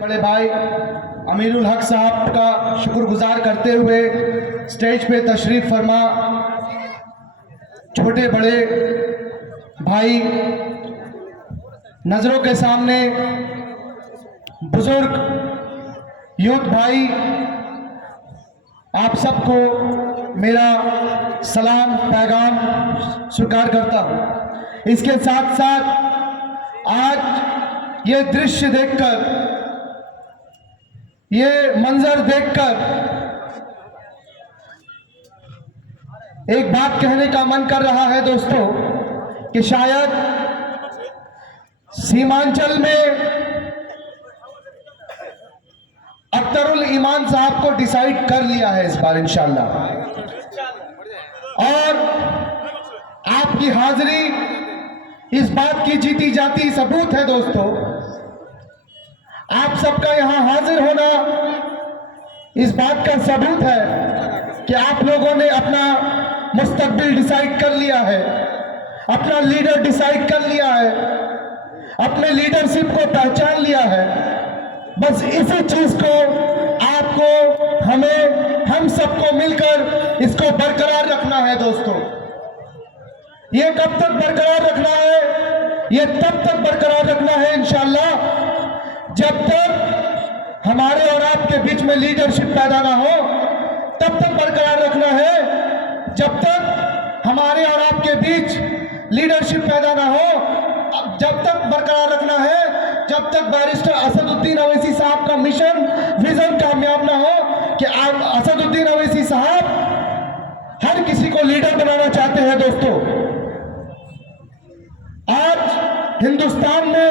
बड़े भाई अमीरुल हक साहब का शुक्रगुजार करते हुए स्टेज पे तशरीफ फरमा छोटे बड़े भाई, नज़रों के सामने बुजुर्ग यूथ भाई, आप सबको मेरा सलाम पैगाम स्वीकार करता हूँ। इसके साथ साथ आज ये दृश्य देखकर, ये मंजर देखकर एक बात कहने का मन कर रहा है दोस्तों कि शायद सीमांचल में अख्तरुल ईमान साहब को डिसाइड कर लिया है इस बार इंशाल्लाह, और आपकी हाजिरी इस बात की जीती जाती सबूत है दोस्तों। आप सबका यहां हाजिर होना इस बात का सबूत है कि आप लोगों ने अपना मुस्तकबिल डिसाइड कर लिया है, अपना लीडर डिसाइड कर लिया है, अपने लीडरशिप को पहचान लिया है। बस इसी चीज को आपको, हमें, हम सबको मिलकर इसको बरकरार रखना है दोस्तों। ये कब तक बरकरार रखना है? ये तब तक बरकरार रखना है इंशाल्लाह जब तक हमारे और आपके बीच में लीडरशिप पैदा ना हो। तब तक बरकरार रखना है जब तक हमारे और आपके बीच लीडरशिप पैदा ना हो। जब तक बरकरार रखना है जब तक बैरिस्टर असदुद्दीन अवैसी साहब का मिशन, विजन कामयाब ना हो कि असदुद्दीन अवैसी साहब हर किसी को लीडर बनाना चाहते हैं दोस्तों। आज हिंदुस्तान में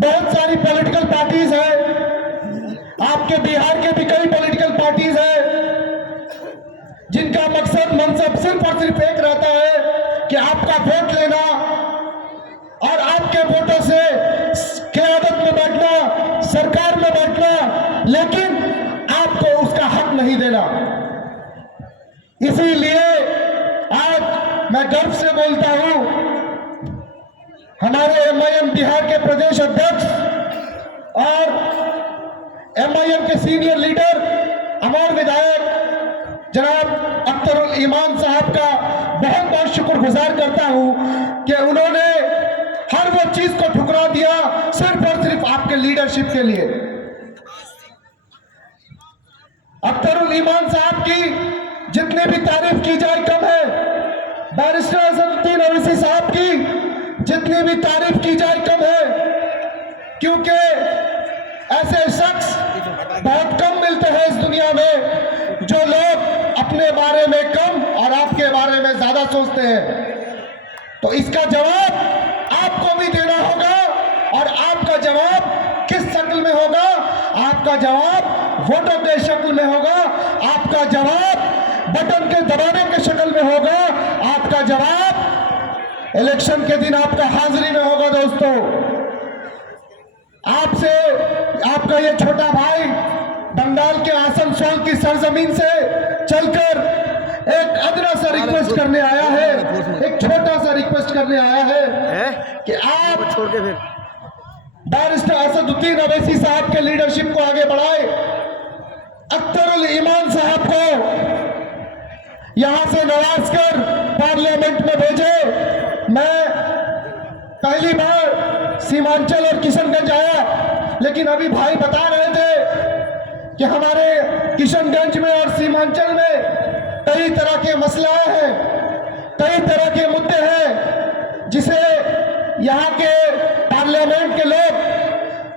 बहुत सारी पॉलिटिकल पार्टीज हैं, आपके बिहार के भी कई पॉलिटिकल पार्टीज हैं जिनका मकसद मनसब सिर्फ और सिर्फ एक रहता है कि आपका वोट लेना और आपके वोटों से क़यादत में बैठना, सरकार में बैठना, लेकिन आपको उसका हक नहीं देना। इसीलिए आज मैं गर्व से बोलता हूं, हमारे एमआईएम बिहार के प्रदेश अध्यक्ष और एमआईएम के सीनियर लीडर, अमर विधायक जनाब अख्तरुल ईमान साहब का बहुत बहुत शुक्रगुजार करता हूं कि उन्होंने हर वो चीज को ठुकरा दिया सिर्फ और सिर्फ आपके लीडरशिप के लिए। अख्तरुल ईमान साहब की जितनी भी तारीफ की जाए कम है, बैरिस्टर असदुद्दीन अवैसी साहब की जितनी भी तारीफ की जाए कम है, क्योंकि ऐसे शख्स बहुत कम मिलते हैं इस दुनिया में जो लोग अपने बारे में कम और आपके बारे में ज्यादा सोचते हैं। तो इसका जवाब आपको भी देना होगा, और आपका जवाब किस शक्ल में होगा? आपका जवाब वोटों के शक्ल में होगा, आपका जवाब बटन के दबाने के शक्ल में होगा, आपका जवाब इलेक्शन के दिन आपका हाजिरी में होगा दोस्तों। आपसे आपका ये छोटा भाई बंगाल के आसनसोल की सरजमीन से चलकर एक अदना सा रिक्वेस्ट करने आया है, एक छोटा सा रिक्वेस्ट करने आया है कि आप छोड़ के फिर बैरिस्टर असदुद्दीन अवैसी साहब के लीडरशिप को आगे बढ़ाए, अख्तरुल ईमान साहब को यहां से नवाज कर पार्लियामेंट में भेजे। मैं पहली बार सीमांचल और किशनगंज आया, लेकिन अभी भाई बता रहे थे कि हमारे किशनगंज में और सीमांचल में कई तरह के मसलाएं हैं, कई तरह के मुद्दे हैं जिसे यहाँ के पार्लियामेंट के लोग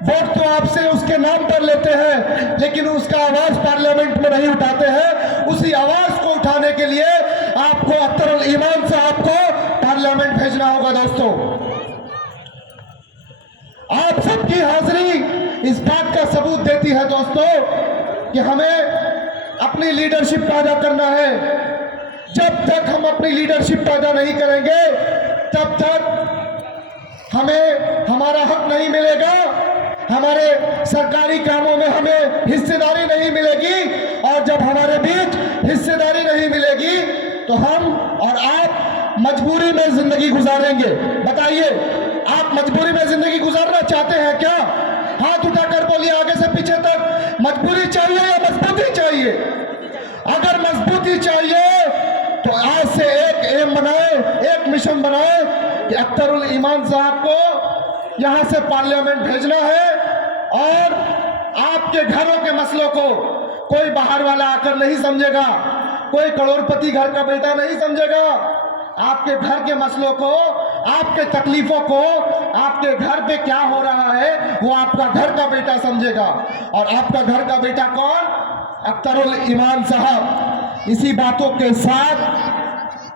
वोट तो आपसे उसके नाम पर लेते हैं, लेकिन उसका आवाज पार्लियामेंट में नहीं उठाते हैं। उसी आवाज को उठाने के लिए आपको अख्तरुल ईमान साहब को पार्लियामेंट भेजना होगा दोस्तों। आप सबकी हाजिरी इस बात का सबूत देती है दोस्तों कि हमें अपनी लीडरशिप पैदा करना है। जब तक हम अपनी लीडरशिप पैदा नहीं करेंगे तब तक हमें हमारा हक नहीं मिलेगा, हमारे सरकारी कामों में हमें हिस्सेदारी नहीं मिलेगी, और जब हमारे बीच हिस्सेदारी नहीं मिलेगी तो हम और आप मजबूरी में जिंदगी गुजारेंगे। बताइए, आप मजबूरी में जिंदगी गुजारना चाहते हैं क्या? हाथ उठाकर बोलिए आगे से पीछे तक, मजबूरी चाहिए या मजबूती चाहिए? अगर मजबूती चाहिए तो आज से एक एम बनाए, एक मिशन बनाए कि अख्तरुल ईमान साहब को यहां से पार्लियामेंट भेजना है और आपके घरों के मसलों को कोई बाहर वाला आकर नहीं समझेगा, कोई करोड़पति घर का बेटा नहीं समझेगा। आपके घर के मसलों को, आपके तकलीफों को, आपके घर पे क्या हो रहा है वो आपका घर का बेटा समझेगा। और आपका घर का बेटा कौन? अख्तरुल ईमान साहब। इसी बातों के साथ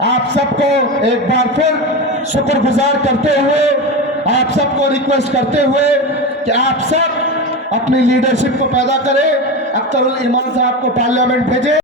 आप सबको एक बार फिर शुक्रगुजार करते हुए, आप सबको रिक्वेस्ट करते हुए कि आप सब अपनी लीडरशिप को पैदा करें, अख्तरुल ईमान साहब को पार्लियामेंट भेजें।